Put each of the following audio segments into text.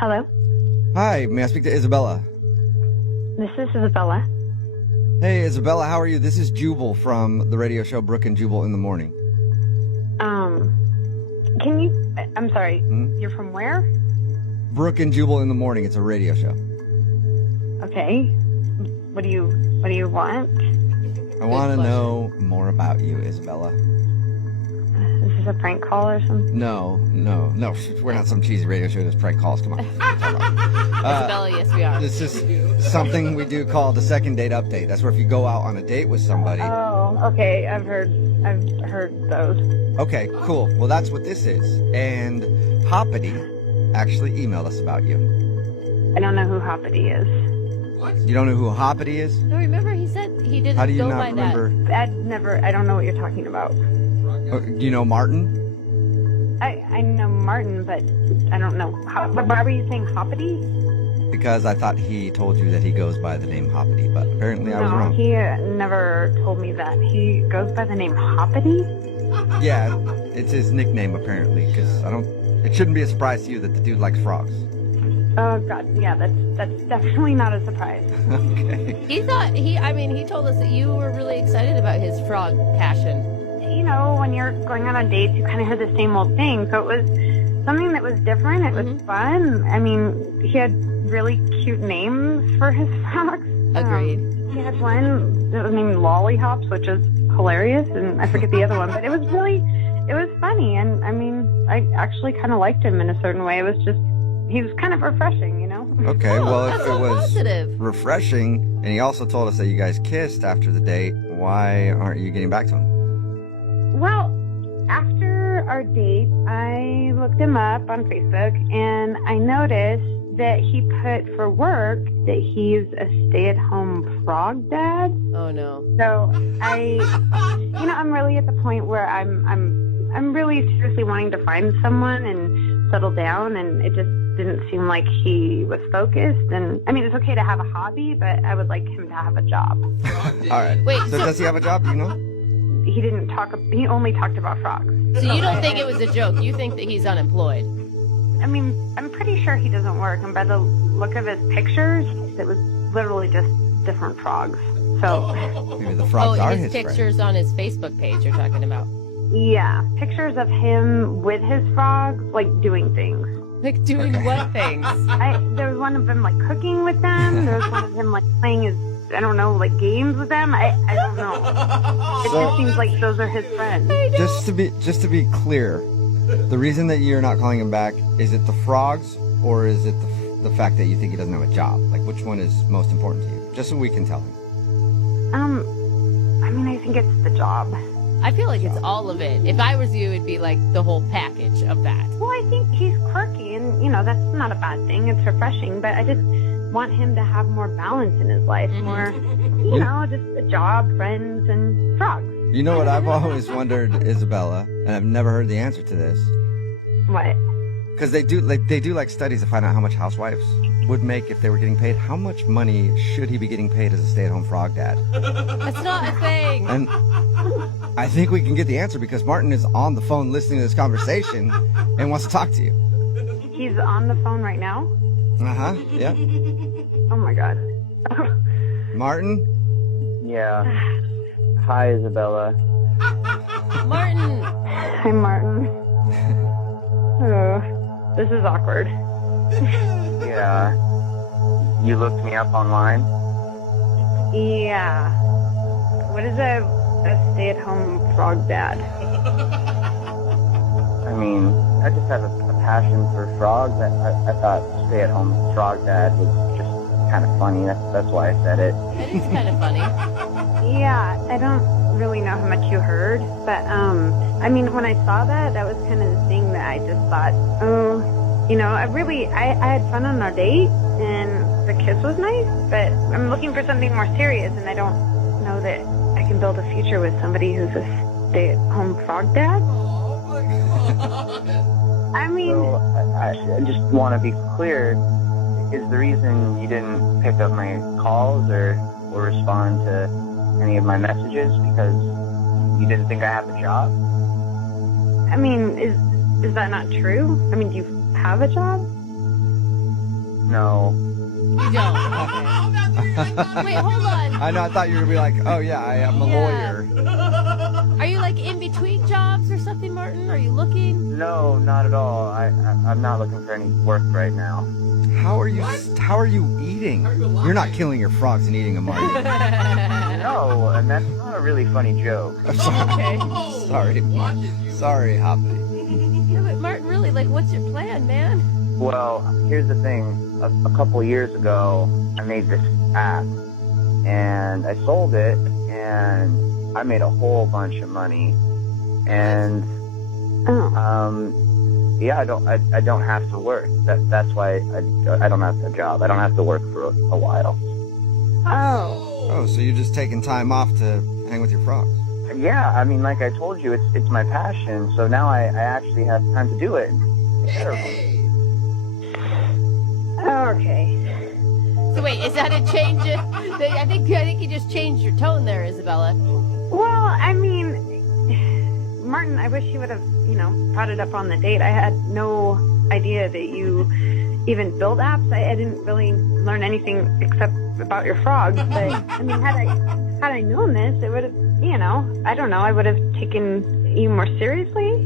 Hello, Hi, may I speak to Isabella? this is Isabella. Hey, Isabella, how are you? This is Jubal from the radio show Brooke and Jubal in the Morning. Can you, I'm sorry, you're from where? Brooke and Jubal in the Morning. It's a radio show. Okay. What do you want? I want to know more about you, Isabella. Is this a prank call or something? No. We're not some cheesy radio show that's prank calls. Come on. Isabella, yes, we are. This is something we do called the second date update. That's where if you go out on a date with somebody. Oh, okay. I've heard those. Okay, cool. Well, that's what this is. And Hoppity actually emailed us about you. I don't know who Hoppity is. You don't know who Hoppity is? No, remember he said he didn't How do you go not by remember? I don't know what you're talking about. Do you know Martin? I know Martin, but I don't know. But why were you saying Hoppity? Because I thought he told you that he goes by the name Hoppity, but apparently I was wrong. He never told me that. He goes by the name Hoppity? Yeah, it's his nickname apparently, because it shouldn't be a surprise to you that the dude likes frogs. Oh God, yeah, that's definitely not a surprise. Okay. He told us that you were really excited about his frog passion. You know, when you're going on a date, you kind of hear the same old thing. So it was something that was different. It was fun. I mean, he had really cute names for his frogs. Agreed. He had one that was named Lollyhops, which is hilarious, and I forget the other one, but it was funny. And I mean, I actually kind of liked him in a certain way. He was kind of refreshing, you know? Okay, well, if that's it so was positive. refreshing, and he also told us that you guys kissed after the date, why aren't you getting back to him? Well, after our date, I looked him up on Facebook, and I noticed that he put for work that he's a stay-at-home frog dad. Oh no. So I'm really at the point where I'm really seriously wanting to find someone and settle down, and it just didn't seem like he was focused. And I mean, it's okay to have a hobby, but I would like him to have a job. All right. Wait, So does he have a job? Do you know? He only talked about frogs. So you don't think it was a joke? You think that he's unemployed? I mean, I'm pretty sure he doesn't work, and by the look of his pictures, it was literally just different frogs. So, Maybe the frogs are his his pictures on his Facebook page you're talking about. yeah, pictures of him with his frogs, like doing things. Like doing what things? There was one of them like cooking with them. There was one of him like playing like games with them. I don't know. It just seems like those are his friends. Just to be clear, the reason that you're not calling him back, is it the frogs or is it the fact that you think he doesn't have a job? Like, which one is most important to you? Just so we can tell him. I mean, I think it's the job. I feel like it's all of it. If I was you, it'd be like the whole package of that. Well, I think he's quirky, and that's not a bad thing. It's refreshing, but I just want him to have more balance in his life, more, just a job, friends, and frogs. You know what I've always wondered, Isabella, and I've never heard the answer to this. What? Because they do studies to find out how much housewives would make if they were getting paid. How much money should he be getting paid as a stay-at-home frog dad? That's not a thing. And I think we can get the answer because Martin is on the phone listening to this conversation and wants to talk to you. He's on the phone right now? Uh-huh, yeah. Oh, my God. Martin? Yeah. Hi, Isabella. Martin. Hi, Martin. Oh, this is awkward. Yeah. You looked me up online? Yeah. What is a stay-at-home frog dad? I mean, I just have a passion for frogs. I thought stay-at-home frog dad was just kind of funny. That's why I said it. It is kind of funny. Yeah, I don't really know how much you heard, but I mean, when I saw that was kind of the thing that I just thought, I had fun on our date, and the kiss was nice, but I'm looking for something more serious, and I don't know that I can build a future with somebody who's a stay-at-home frog dad. I mean, So I just want to be clear. Is the reason you didn't pick up my calls or respond to any of my messages because you didn't think I have a job? I mean, is that not true? I mean, do you have a job? No. You don't. Okay. Wait, hold on. I know. I thought you were gonna be like, oh yeah, I am a lawyer. Are you like in between jobs or something, Martin? Are you looking? No, not at all. I'm not looking for any work right now. How are you? How are you eating? You're not killing your frogs and eating them, are you? No, and that's not a really funny joke. I'm sorry. Okay. Sorry, sorry, Hoppy. Yeah, but Martin, really, like, what's your plan, man? Well, here's the thing. A couple years ago, I made this app, and I sold it, and I made a whole bunch of money. And yeah, I don't have to work. That's why I don't have a job. I don't have to work for a while. Oh, so you're just taking time off to hang with your frogs? Yeah, I mean, like I told you, it's my passion. So now I actually have time to do it. Okay. So wait, is that a change? I think you just changed your tone there, Isabella. Well, I mean, Martin, I wish you would have, brought it up on the date. I had no idea that you even build apps. I didn't really learn anything except about your frogs. But I mean, had I known this, it would have, I don't know, I would have taken you more seriously,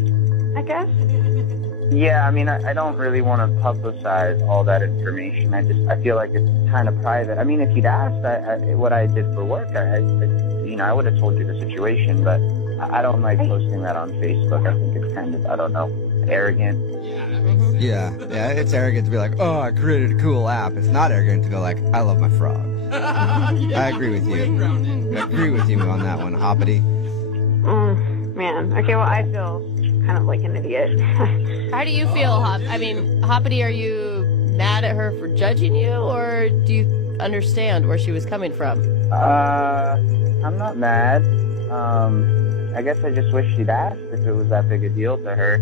I guess. Yeah, I mean, I don't really want to publicize all that information. I feel like it's kind of private. I mean, if you'd asked what I did for work, I would have told you the situation, but I don't like posting that on Facebook. I think it's kind of, I don't know, arrogant. Yeah, it's arrogant to be like, oh, I created a cool app. It's not arrogant to go like, I love my frogs. I agree with you. I agree with you on that one, Hoppity. Man, okay, well, I feel kind of like an idiot. How do you feel, Hoppity? Are you mad at her for judging you, or do you understand where she was coming from? I'm not mad. I guess I just wish she'd asked if it was that big a deal to her.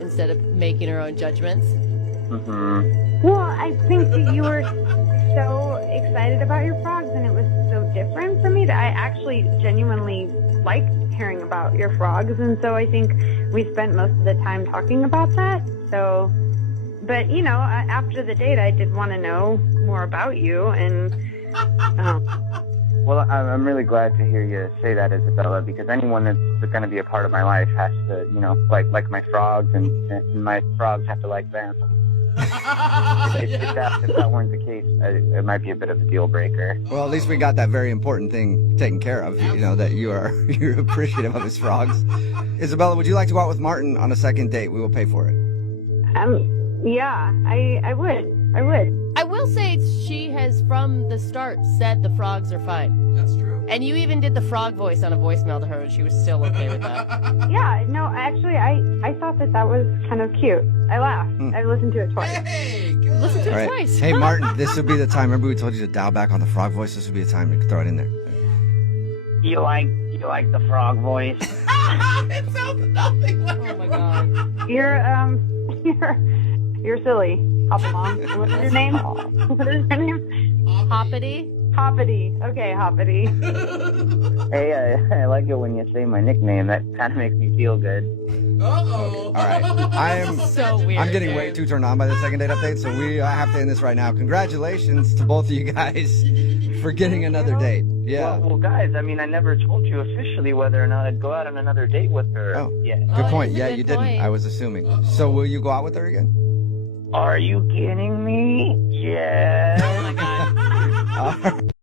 Instead of making her own judgments? Mm-hmm. Well, I think that you were so excited about your frogs, and it was so different for me that I actually genuinely liked hearing about your frogs, and so I think we spent most of the time talking about that. So, but after the date, I did want to know more about you, and Well, I'm really glad to hear you say that, Isabella, because anyone that's going to be a part of my life has to, like my frogs, and my frogs have to like them. If that weren't the case, it might be a bit of a deal breaker. Well, at least we got that very important thing taken care of, that you're appreciative of his frogs. Isabella, would you like to go out with Martin on a second date? We will pay for it. Yeah, I would. I will say she has, from the start, said the frogs are fine. That's true. And you even did the frog voice on a voicemail to her, and she was still okay with that. Yeah, no, actually, I thought that was kind of cute. I laughed. I listened to it twice. Hey, good. Listen to All it right. twice. Hey, Martin, this would be the time. Remember we told you to dial back on the frog voice? This would be the time to throw it in there. You like the frog voice? It sounds nothing like Oh my god. You're silly. Hop along. What is your name? What is your name? Hoppity? Hoppity. Okay, Hoppity. Hey, I like it when you say my nickname. That kind of makes me feel good. Uh-oh. All right. So weird. I'm getting way too turned on by the second date update, so we have to end this right now. Congratulations to both of you guys for getting another date. Yeah. Well, guys, I mean, I never told you officially whether or not I'd go out on another date with her. Oh. Yeah. Good point. that's a Yeah, good you didn't. point. I was assuming. So will you go out with her again? Are you kidding me? Yeah. Oh my god.